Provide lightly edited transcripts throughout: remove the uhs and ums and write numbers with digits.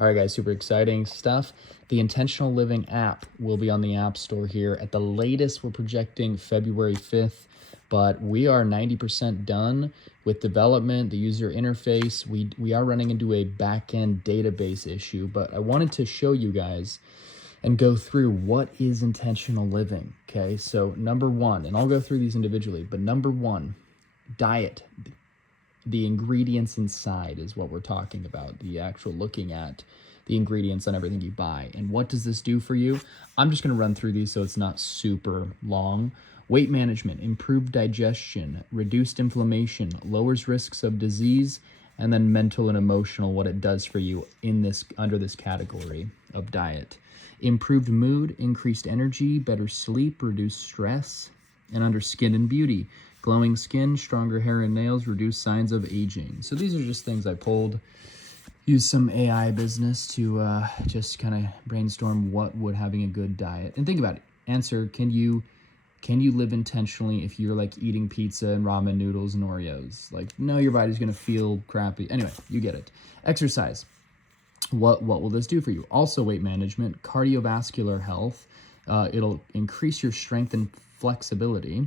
All right, guys, super exciting stuff. The Intentional Living app will be on the App Store here. At the latest, we're projecting February 5th, but we are 90% done with development, the user interface. We are running into a back-end database issue, but I wanted to show you guys and go through what is intentional living, okay? So number one, and I'll go through these individually, but number one, diet. The ingredients inside is what we're talking about, the actual looking at the ingredients on everything you buy. And what does this do for you? I'm just going to run through these so it's not super long. Weight management, improved digestion, reduced inflammation, lowers risks of disease, and then mental and emotional, what it does for you in this under this category of diet. Improved mood, increased energy, better sleep, reduced stress, and under skin and beauty, glowing skin, stronger hair and nails, reduced signs of aging. So these are just things I pulled. Use some AI business to just kind of brainstorm what would having a good diet. And think about it. Answer, can you live intentionally if you're like eating pizza and ramen noodles and Oreos? Like, no, your body's going to feel crappy. Anyway, you get it. Exercise. What will this do for you? Also weight management, cardiovascular health. It'll increase your strength and flexibility,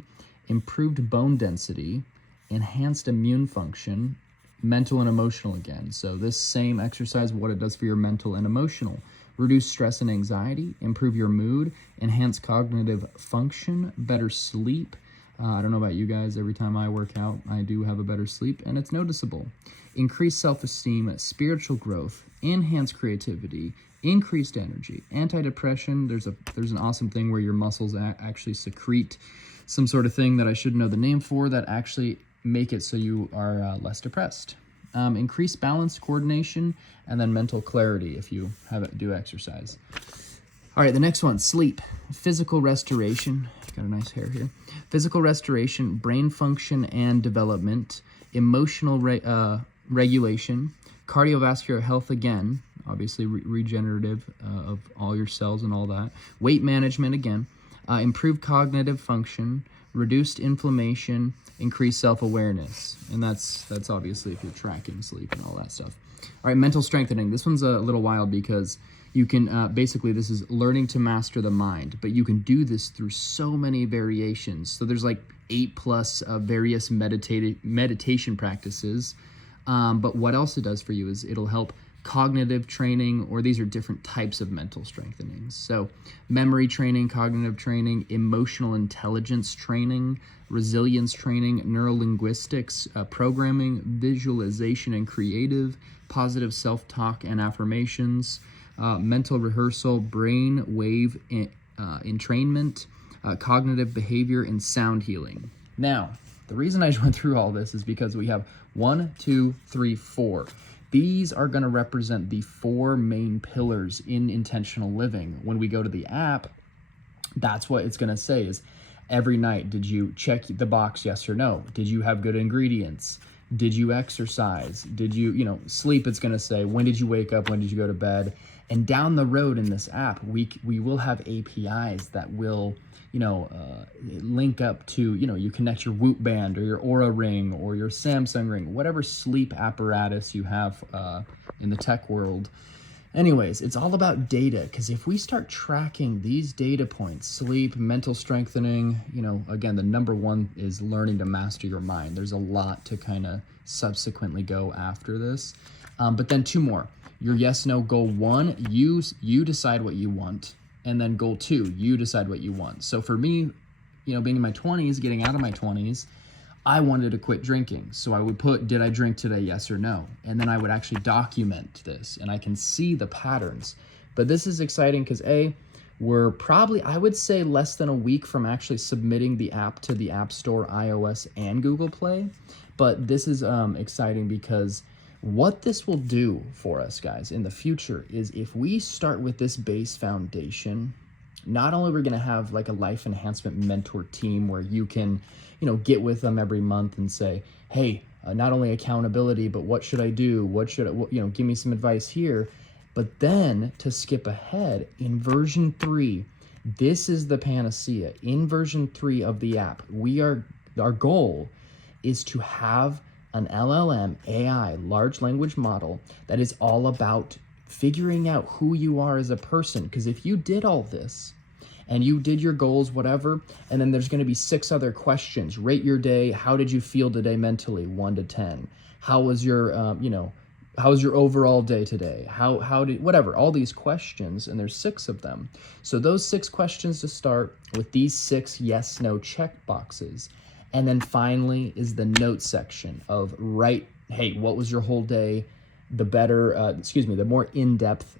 improved bone density, enhanced immune function, mental and emotional again. So this same exercise, what it does for your mental and emotional. Reduce stress and anxiety, improve your mood, enhance cognitive function, better sleep. I don't know about you guys, every time I work out, I do have a better sleep, and it's noticeable. Increase self-esteem, spiritual growth, enhance creativity, increased energy, antidepressant. There's an awesome thing where your muscles actually secrete some sort of thing that I should know the name for that actually make it so you are less depressed. Increase balance, coordination, and then mental clarity if you do exercise. All right, the next one, sleep, physical restoration. Got a nice hair here. Physical restoration, brain function and development, emotional regulation, cardiovascular health again, obviously regenerative of all your cells and all that. Weight management again, improved cognitive function, reduced inflammation, increased self-awareness. And that's obviously if you're tracking sleep and all that stuff. All right, mental strengthening. This one's a little wild because you can, basically this is learning to master the mind, but you can do this through so many variations. So there's like 8+ various meditation practices. But what else it does for you is it'll help cognitive training, or these are different types of mental strengthening. So memory training, cognitive training, emotional intelligence training, resilience training, neurolinguistics, programming, visualization and creative, positive self-talk and affirmations, mental rehearsal, brain wave entrainment, cognitive behavior, and sound healing. Now, the reason I just went through all this is because we have 1, 2, 3, 4. These are going to represent the 4 main pillars in intentional living. When we go to the app, that's what it's going to say is every night, did you check the box, yes or no? Did you have good ingredients? Did you exercise? Did you, sleep? It's going to say, when did you wake up? When did you go to bed? And down the road in this app, we will have APIs that will, link up to, you connect your Whoop band or your Oura ring or your Samsung ring, whatever sleep apparatus you have in the tech world. Anyways, it's all about data, because if we start tracking these data points, sleep, mental strengthening, again, the number one is learning to master your mind. There's a lot to kind of subsequently go after this. But then 2 more. Your yes, no, goal 1, you decide what you want. And then goal 2, you decide what you want. So for me, being in my 20s, getting out of my 20s, I wanted to quit drinking. So I would put, did I drink today, yes or no? And then I would actually document this, and I can see the patterns. But this is exciting because we're probably, I would say, less than a week from actually submitting the app to the App Store, iOS, and Google Play. But this is exciting because what this will do for us, guys, in the future is if we start with this base foundation, not only we're going to have like a life enhancement mentor team where you can, get with them every month and say, hey, not only accountability, but what should I do? What should I, give me some advice here. But then to skip ahead, in version 3, this is the panacea. In version 3 of the app, our goal is to have an LLM AI, large language model, that is all about figuring out who you are as a person. Because if you did all this and you did your goals, whatever, and then there's going to be 6 other questions. Rate your day. How did you feel today mentally? 1 to 10. How was your, how was your overall day today? How did, whatever, all these questions, and there's 6 of them. So those 6 questions to start with these 6 yes, no check boxes. And then finally is the notes section of write, hey, what was your whole day? The better, the more in-depth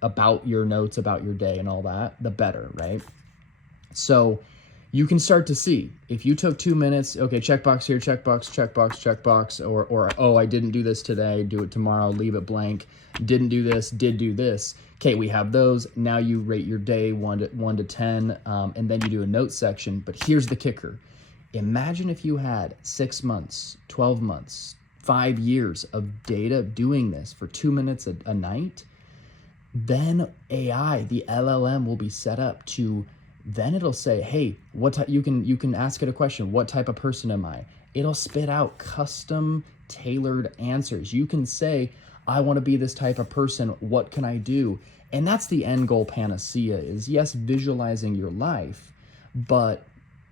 about your notes, about your day and all that, the better, right? So you can start to see if you took 2 minutes, okay, checkbox here, checkbox, checkbox, checkbox, or oh, I didn't do this today, do it tomorrow, leave it blank, didn't do this, did do this. Okay, we have those. Now you rate your day 1 to 10, and then you do a notes section. But here's the kicker. Imagine if you had 6 months, 12 months, 5 years of data doing this for 2 minutes a night. Then AI, the LLM, will be set up to, then it'll say, hey, you can ask it a question. What type of person am I? It'll spit out custom tailored answers. You can say, I want to be this type of person. What can I do? And that's the end goal panacea is, yes, visualizing your life, but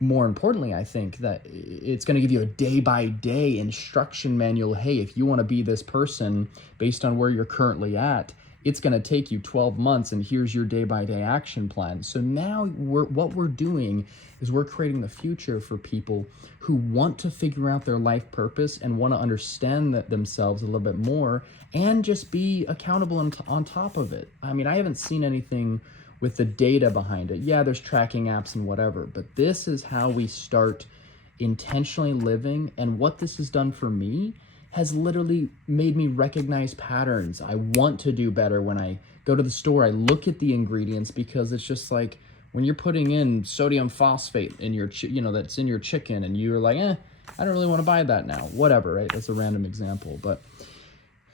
more importantly, I think that it's going to give you a day-by-day instruction manual. Hey, if you want to be this person based on where you're currently at, it's going to take you 12 months, and here's your day-by-day action plan. So now what we're doing is we're creating the future for people who want to figure out their life purpose and want to understand themselves a little bit more and just be accountable on top of it. I mean, I haven't seen anything with the data behind it. Yeah, there's tracking apps and whatever, but this is how we start intentionally living. And what this has done for me has literally made me recognize patterns. I want to do better. When I go to the store, I look at the ingredients, because it's just like when you're putting in sodium phosphate in your, that's in your chicken, and you're like, I don't really want to buy that now. Whatever, right? That's a random example. But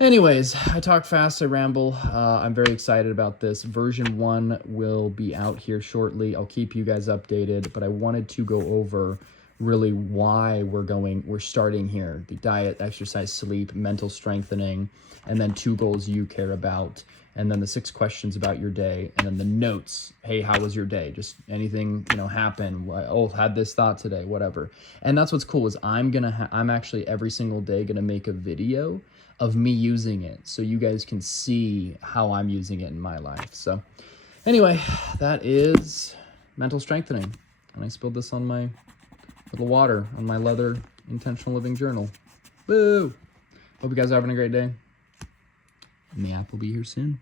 anyways, I talk fast, I ramble. I'm very excited about this. Version 1 will be out here shortly. I'll keep you guys updated, but I wanted to go over really why we're starting here. The diet, exercise, sleep, mental strengthening, and then 2 goals you care about, and then the 6 questions about your day, and then the notes. Hey, how was your day? Just anything, happen. Oh, had this thought today, whatever. And that's what's cool is I'm actually every single day gonna make a video of me using it, so you guys can see how I'm using it in my life. So anyway, that is mental strengthening. And I spilled this on my little water on my leather intentional living journal. Woo! Hope you guys are having a great day. And the app will be here soon.